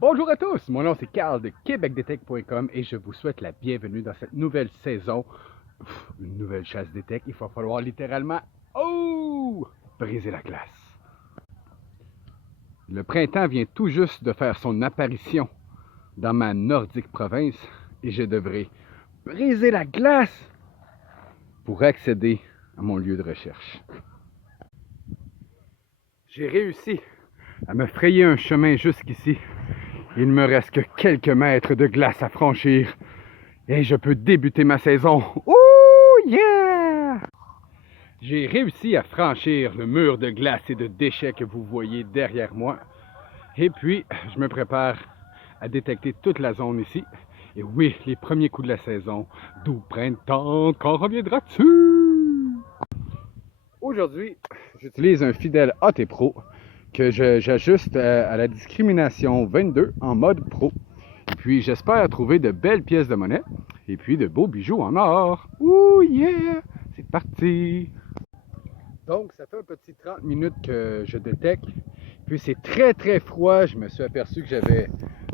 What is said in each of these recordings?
Bonjour à tous, mon nom c'est Carl de québecdetech.com et je vous souhaite la bienvenue dans cette nouvelle saison. Une nouvelle chasse des techs, il va falloir littéralement briser la glace. Le printemps vient tout juste de faire son apparition dans ma nordique province et je devrais briser la glace pour accéder à mon lieu de recherche. J'ai réussi à me frayer un chemin jusqu'ici. Il ne me reste que quelques mètres de glace à franchir et je peux débuter ma saison. Ouh yeah! J'ai réussi à franchir le mur de glace et de déchets que vous voyez derrière moi. Et puis, je me prépare à détecter toute la zone ici. Et oui, les premiers coups de la saison, d'où printemps, quand reviendras-tu? Aujourd'hui, j'utilise un fidèle AT Pro que j'ajuste à la discrimination 22 en mode pro. Et puis j'espère trouver de belles pièces de monnaie et puis de beaux bijoux en or. Ouh yeah! C'est parti! Donc ça fait un petit 30 minutes que je détecte. Puis c'est très froid. Je me suis aperçu que j'avais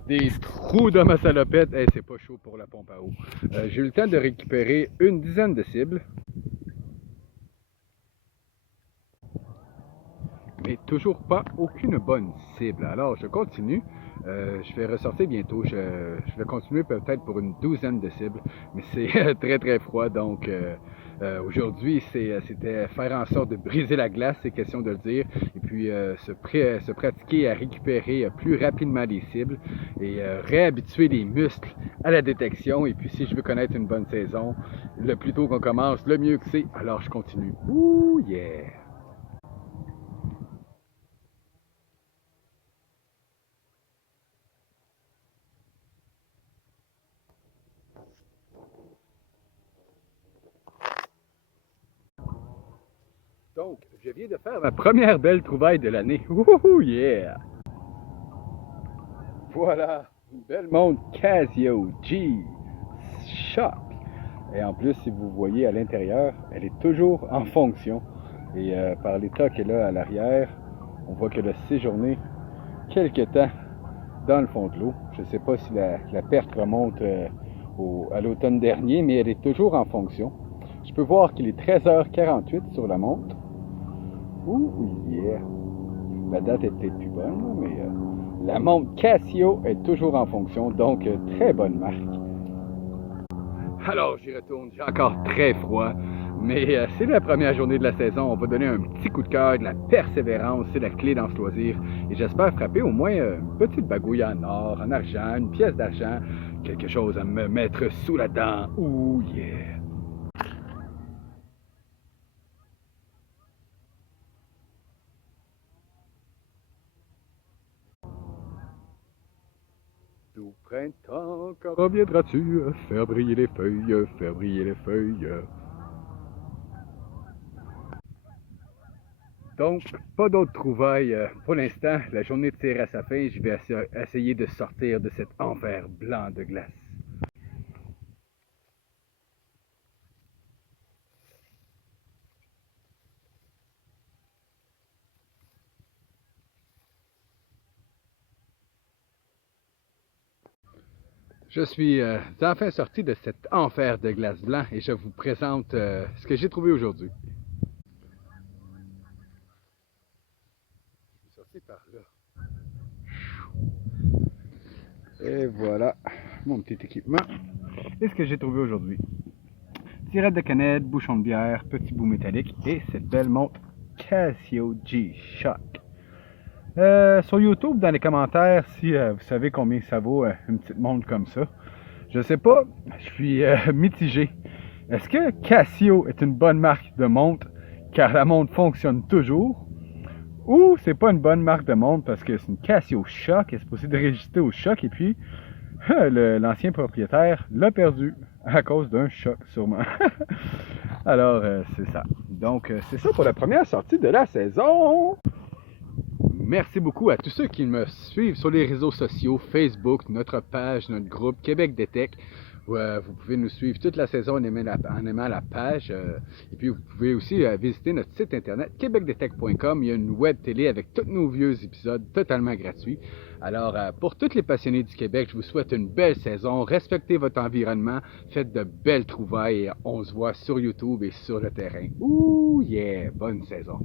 des trous dans ma salopette. Hey, c'est pas chaud pour la pompe à eau. J'ai eu le temps de récupérer une dizaine de cibles. Mais toujours pas aucune bonne cible. Alors je continue. Je vais ressortir bientôt. Je vais continuer peut-être pour une douzaine de cibles. Mais c'est très froid. Donc aujourd'hui, c'était faire en sorte de briser la glace, c'est question de le dire. Et puis se pratiquer à récupérer plus rapidement les cibles et réhabituer les muscles à la détection. Et puis si je veux connaître une bonne saison, le plus tôt qu'on commence, le mieux que c'est. Alors je continue. Ouh yeah! Donc, je viens de faire ma première belle trouvaille de l'année. Wouhou, yeah! Voilà, une belle montre Casio G-Shock. Et en plus, si vous voyez à l'intérieur, elle est toujours en fonction. Et par l'état qu'elle a à l'arrière, on voit qu'elle a séjourné quelques temps dans le fond de l'eau. Je ne sais pas si la perte remonte à l'automne dernier, mais elle est toujours en fonction. Je peux voir qu'il est 13h48 sur la montre. Ouh, yeah! La date est peut-être plus bonne, mais la montre Casio est toujours en fonction, donc très bonne marque. Alors, j'y retourne, j'ai encore très froid, mais c'est la première journée de la saison. On va donner un petit coup de cœur, de la persévérance, c'est la clé dans ce loisir. Et j'espère frapper au moins une petite bagouille en or, en argent, une pièce d'argent, quelque chose à me mettre sous la dent. Ouh, yeah! Tout printemps, quand reviendras-tu faire briller les feuilles, faire briller les feuilles? Donc, pas d'autres trouvailles pour l'instant. La journée tire à sa fin. Je vais essayer de sortir de cet enfer blanc de glace. Je suis enfin sorti de cet enfer de glace blanc et je vous présente ce que j'ai trouvé aujourd'hui. Je suis sorti par là. Et voilà mon petit équipement. Et ce que j'ai trouvé aujourd'hui. Tirette de canette, bouchon de bière, petit bout métallique et cette belle montre Casio G-Shock. Sur YouTube, dans les commentaires, si vous savez combien ça vaut une petite montre comme ça. Je sais pas, je suis mitigé. Est-ce que Casio est une bonne marque de montre car la montre fonctionne toujours? Ou c'est pas une bonne marque de montre parce que c'est une Casio Shock, elle est supposée de résister au choc et puis l'ancien propriétaire l'a perdu à cause d'un choc sûrement. Alors c'est ça. Donc c'est ça pour la première sortie de la saison. Merci beaucoup à tous ceux qui me suivent sur les réseaux sociaux, Facebook, notre page, notre groupe Québec des Tech. Vous pouvez nous suivre toute la saison en aimant la page. Et puis, vous pouvez aussi visiter notre site internet québecdetech.com. Il y a une web télé avec tous nos vieux épisodes totalement gratuits. Alors, pour tous les passionnés du Québec, je vous souhaite une belle saison. Respectez votre environnement. Faites de belles trouvailles. Et on se voit sur YouTube et sur le terrain. Ouh, yeah! Bonne saison!